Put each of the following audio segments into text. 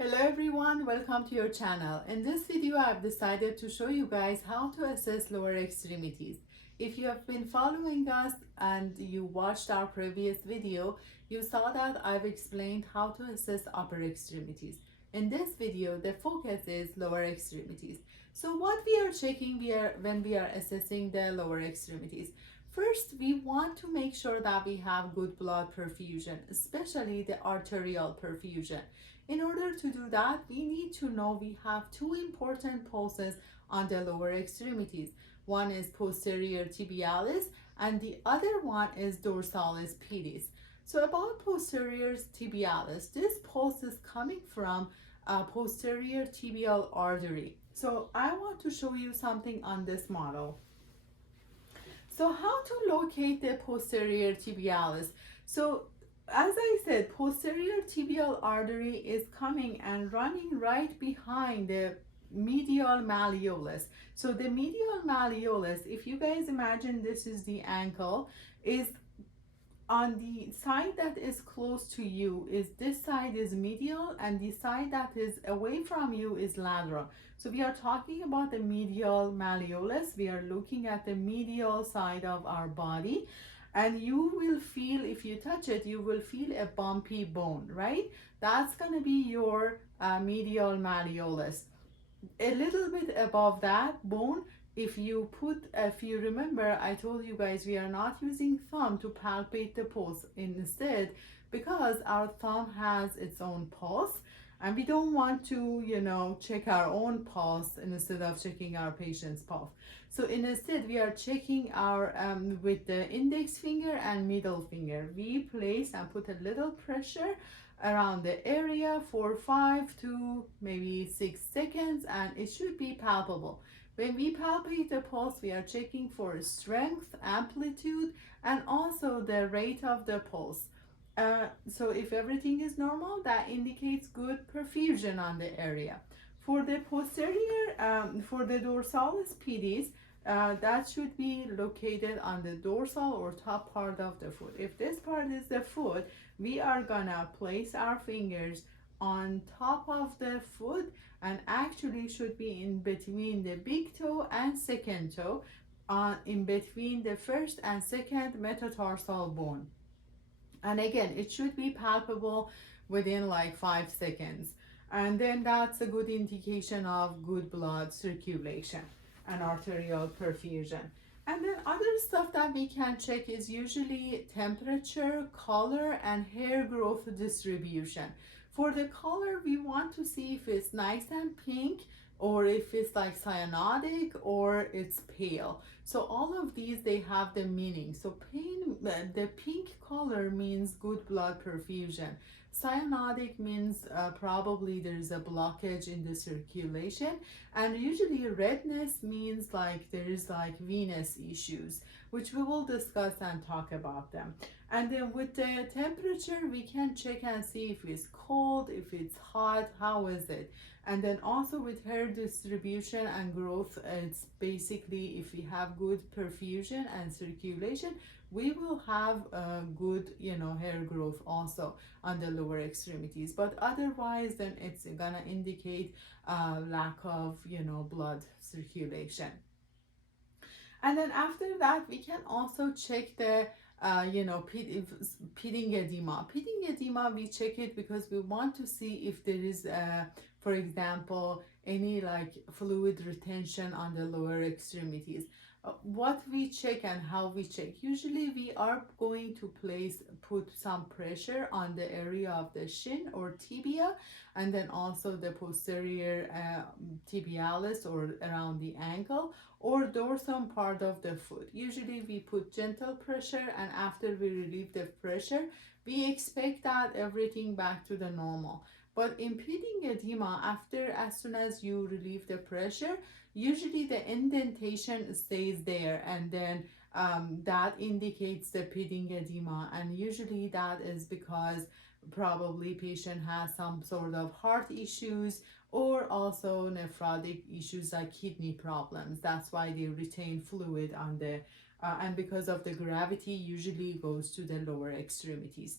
Hello everyone, welcome to your channel. In this video, I've decided to show you guys how to assess lower extremities. If you have been following us and you watched our previous video, you saw that I've explained how to assess upper extremities. In this video, the focus is lower extremities. So what we are checking when we are assessing the lower extremities. First, we want to make sure that we have good blood perfusion, especially the arterial perfusion. In order to do that, we need to know we have two important pulses on the lower extremities. One is posterior tibialis and the other one is dorsalis pedis. So about posterior tibialis, this pulse is coming from a posterior tibial artery. So I want to show you something on this model. So how to locate the posterior tibialis? So as I said, posterior tibial artery is coming and running right behind the medial malleolus. So the medial malleolus, if you guys imagine this is the ankle, is on the side that is close to you. Is this side is medial and the side that is away from you is lateral. So we are talking about the medial malleolus. We are looking at the medial side of our body, and you will feel, if you touch it, you will feel a bumpy bone, right? That's going to be your medial malleolus. A little bit above that bone, if you remember, I told you guys we are not using thumb to palpate the pulse instead, because our thumb has its own pulse and we don't want to check our own pulse instead of checking our patient's pulse. So instead we are checking our with the index finger and middle finger. We place and put a little pressure around the area for 5 to maybe 6 seconds, and it should be palpable. When we palpate the pulse, we are checking for strength, amplitude, and also the rate of the pulse. So if everything is normal, that indicates good perfusion on the area. For the posterior, for the dorsalis pedis, that should be located on the dorsal or top part of the foot. If this part is the foot, we are gonna place our fingers on top of the foot, and actually should be in between the big toe and second toe, in between the first and second metatarsal bone. And again, it should be palpable within like 5 seconds. And then that's a good indication of good blood circulation and arterial perfusion. And then other stuff that we can check is usually temperature, color, and hair growth distribution. For the color, we want to see if it's nice and pink, or if it's like cyanotic, or it's pale. So all of these, they have the meaning. So the pink color means good blood perfusion. Cyanotic means probably there's a blockage in the circulation, and usually redness means like there's like venous issues, which we will discuss and talk about them. And then with the temperature, we can check and see if it's cold, if it's hot, how is it. And then also with hair distribution and growth, it's basically if we have good perfusion and circulation, we will have good hair growth also on the lower extremities. But otherwise, then it's gonna indicate lack of blood circulation. And then after that, we can also check the pitting edema. Pitting edema, we check it because we want to see if there is for example, any like fluid retention on the lower extremities. What we check and how we check. Usually we are going to put some pressure on the area of the shin or tibia, and then also the posterior tibialis or around the ankle, or dorsum part of the foot. Usually we put gentle pressure, and after we relieve the pressure, we expect that everything back to the normal. But in pitting edema, as soon as you relieve the pressure, usually the indentation stays there, and then that indicates the pitting edema. And usually that is because probably patient has some sort of heart issues, or also nephrotic issues like kidney problems. That's why they retain fluid on the and because of the gravity usually goes to the lower extremities.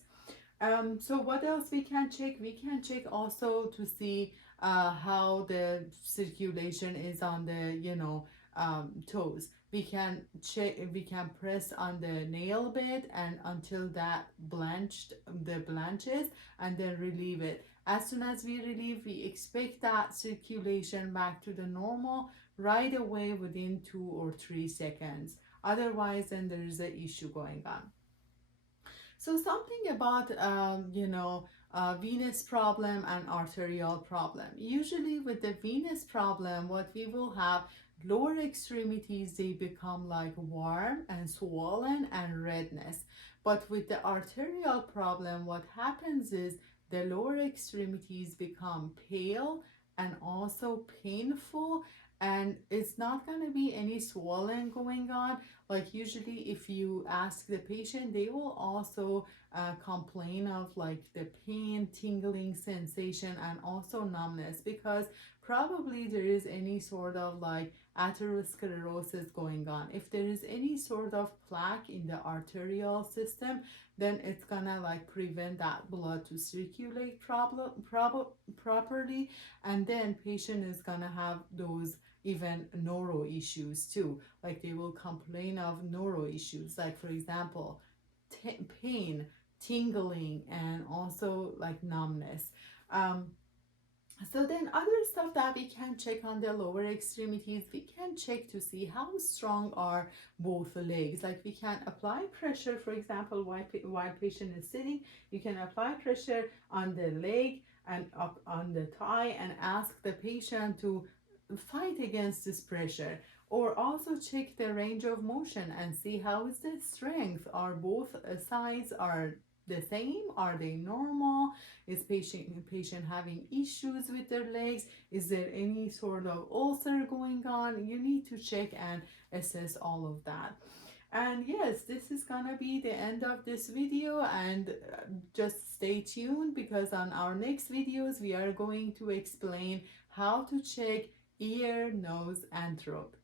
So what else we can check? We can check also to see how the circulation is on the, toes. We can check, we can press on the nail bed and until that blanches, and then relieve it. As soon as we relieve, we expect that circulation back to the normal right away within 2 or 3 seconds. Otherwise, then there is an issue going on. So something about venous problem and arterial problem. Usually with the venous problem, what we will have, lower extremities, they become like warm and swollen and redness. But with the arterial problem, what happens is the lower extremities become pale and also painful, and it's not going to be any swelling going on. Like usually if you ask the patient, they will also complain of like the pain, tingling sensation, and also numbness, because probably there is any sort of like atherosclerosis going on. If there is any sort of plaque in the arterial system, then it's gonna like prevent that blood to circulate properly, and then patient is gonna have those even neuro issues too. Like they will complain of neuro issues, like for example pain, tingling, and also like numbness. So then other stuff that we can check on the lower extremities, we can check to see how strong are both legs. Like we can apply pressure, for example, while patient is sitting, you can apply pressure on the leg and up on the thigh and ask the patient to fight against this pressure. Or also check the range of motion and see how is the strength. Are both sides are the same? Are they normal? Is patient having issues with their legs? Is there any sort of ulcer going on? You need to check and assess all of that. And yes, this is gonna be the end of this video, and just stay tuned, because on our next videos we are going to explain how to check ear, nose, and throat.